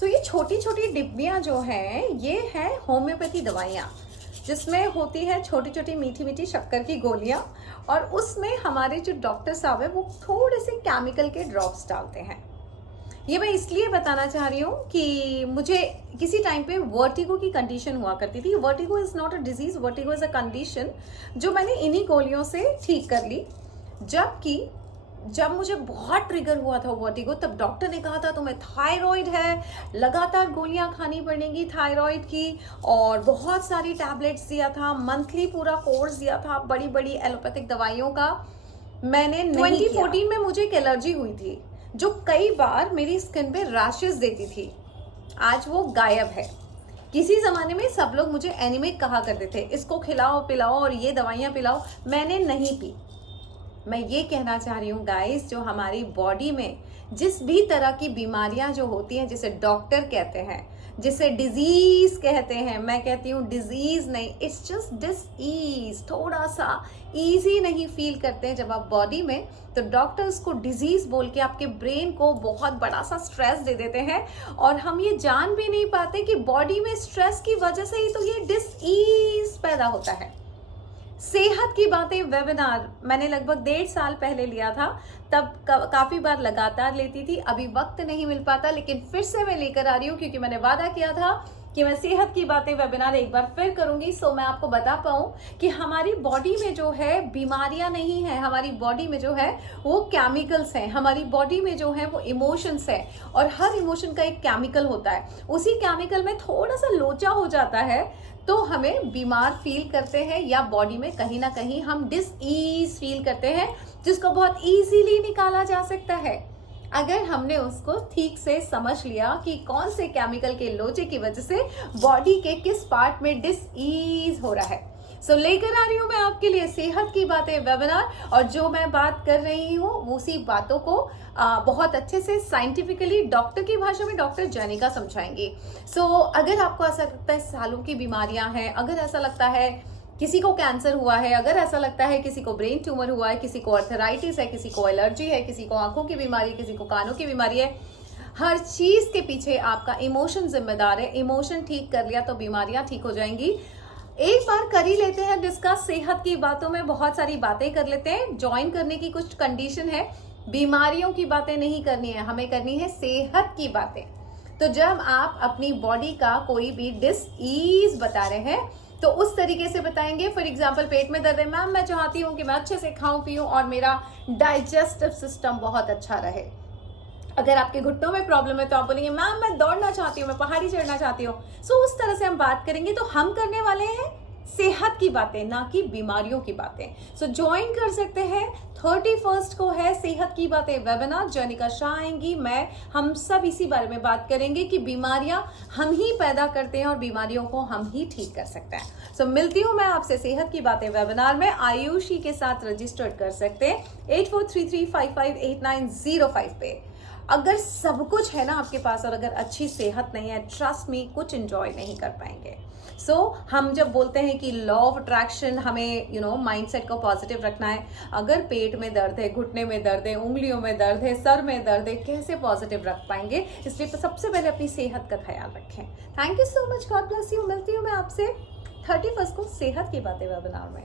सो ये छोटी छोटी डिब्बियाँ जो हैं ये हैं होम्योपैथी दवाइयाँ, जिसमें होती है छोटी छोटी मीठी मीठी शक्कर की गोलियाँ, और उसमें हमारे जो डॉक्टर साहब है वो थोड़े से केमिकल के ड्रॉप्स डालते हैं। ये मैं इसलिए बताना चाह रही हूँ कि मुझे किसी टाइम पे वर्टिगो की कंडीशन हुआ करती थी। Vertigo is not a disease, vertigo is a condition जो मैंने इन्हीं गोलियों से ठीक कर ली। जबकि जब मुझे बहुत ट्रिगर हुआ था वर्टिगो, तब डॉक्टर ने कहा था तुम्हें थायराइड है, लगातार गोलियां खानी पड़ेंगी थायराइड की, और बहुत सारी टैबलेट्स दिया था, मंथली पूरा कोर्स दिया था बड़ी बड़ी एलोपैथिक दवाइयों का। मैंने 2014 में मुझे एक एलर्जी हुई थी जो कई बार मेरी स्किन पे रैशेस देती थी। आज वो गायब है। किसी जमाने में सब लोग मुझे एनीमिक कहा करते थे, इसको खिलाओ पिलाओ और ये दवाइयाँ पिलाओ, मैंने नहीं पी। मैं ये कहना चाह रही हूँ गाइस, जो हमारी बॉडी में जिस भी तरह की बीमारियां जो होती हैं, जिसे डॉक्टर कहते हैं, जिसे डिजीज कहते हैं, मैं कहती हूँ डिजीज नहीं, इट्स जस्ट डिसईज। थोड़ा सा इजी नहीं फील करते हैं जब आप बॉडी में, तो डॉक्टर्स को डिजीज बोल के आपके ब्रेन को बहुत बड़ा सा स्ट्रेस दे देते हैं, और हम ये जान भी नहीं पाते कि बॉडी में स्ट्रेस की वजह से ही तो ये डिसईज पैदा होता है। सेहत की बातें वेबिनार मैंने लगभग 1.5 साल पहले लिया था, तब काफी बार लगातार लेती थी, अभी वक्त नहीं मिल पाता, लेकिन फिर से मैं लेकर आ रही हूँ क्योंकि मैंने वादा किया था कि मैं सेहत की बातें वेबिनार एक बार फिर करूंगी, सो मैं आपको बता पाऊं कि हमारी बॉडी में जो है बीमारियां नहीं है, हमारी बॉडी में जो है वो केमिकल्स हैं, हमारी बॉडी में जो है वो इमोशंस है, और हर इमोशन का एक केमिकल होता है। उसी केमिकल में थोड़ा सा लोचा हो जाता है तो हमें बीमार फील करते हैं, या बॉडी में कहीं ना कहीं हम डिसईज फील करते हैं, जिसको बहुत इजीली निकाला जा सकता है अगर हमने उसको ठीक से समझ लिया कि कौन से केमिकल के लोचे की वजह से बॉडी के किस पार्ट में डिसईज हो रहा है। सो लेकर आ रही हूं मैं आपके लिए सेहत की बातें वेबिनार, और जो मैं बात कर रही हूँ उसी बातों को बहुत अच्छे से साइंटिफिकली डॉक्टर की भाषा में डॉक्टर जैनिका समझाएंगे। सो अगर आपको ऐसा लगता है सालों की बीमारियां हैं, अगर ऐसा लगता है किसी को कैंसर हुआ है, अगर ऐसा लगता है किसी को ब्रेन ट्यूमर हुआ है, किसी को अर्थराइटिस है, किसी को एलर्जी है, किसी को आंखों की बीमारी, किसी को कानों की बीमारी है, हर चीज के पीछे आपका इमोशन जिम्मेदार है। इमोशन ठीक कर लिया तो बीमारियां ठीक हो जाएंगी। एक बार कर ही लेते हैं डिस्कस सेहत की बातों में, बहुत सारी बातें कर लेते हैं। ज्वाइन करने की कुछ कंडीशन है, बीमारियों की बातें नहीं करनी है, हमें करनी है सेहत की बातें। तो जब आप अपनी बॉडी का कोई भी डिसईज बता रहे हैं तो उस तरीके से बताएंगे। फॉर एग्जाम्पल पेट में दर्द है, मैम मैं चाहती हूँ कि मैं अच्छे से खाऊं पीऊं और मेरा डाइजेस्टिव सिस्टम बहुत अच्छा रहे। अगर आपके घुटनों में प्रॉब्लम है तो आप बोलेंगे मैम मैं दौड़ना चाहती हूँ, मैं पहाड़ी चढ़ना चाहती हूँ। सो उस तरह से हम बात करेंगे। तो हम करने वाले हैं सेहत की बातें, ना कि बीमारियों की बातें। सो ज्वाइन कर सकते हैं। 31 को है सेहत की बातें वेबिनार, जैनिका शाह आएंगी, मैं, हम सब इसी बारे में बात करेंगे कि बीमारियां हम ही पैदा करते हैं और बीमारियों को हम ही ठीक कर सकते हैं। सो मिलती हूं मैं आपसे सेहत की बातें वेबिनार में। आयुषी के साथ रजिस्टर्ड कर सकते हैं 8433558905 पे। अगर सब कुछ है ना आपके पास और अगर अच्छी सेहत नहीं है, ट्रस्ट मी कुछ एंजॉय नहीं कर पाएंगे। सो हम जब बोलते हैं कि लॉ ऑफ अट्रैक्शन, हमें माइंडसेट को पॉजिटिव रखना है। अगर पेट में दर्द है, घुटने में दर्द है, उंगलियों में दर्द है, सर में दर्द है, कैसे पॉजिटिव रख पाएंगे? इसलिए सबसे पहले अपनी सेहत का ख्याल रखें। Thank you so much, God bless you. मिलती हूँ मैं आपसे 31 को सेहत की बातें वेबिनार में।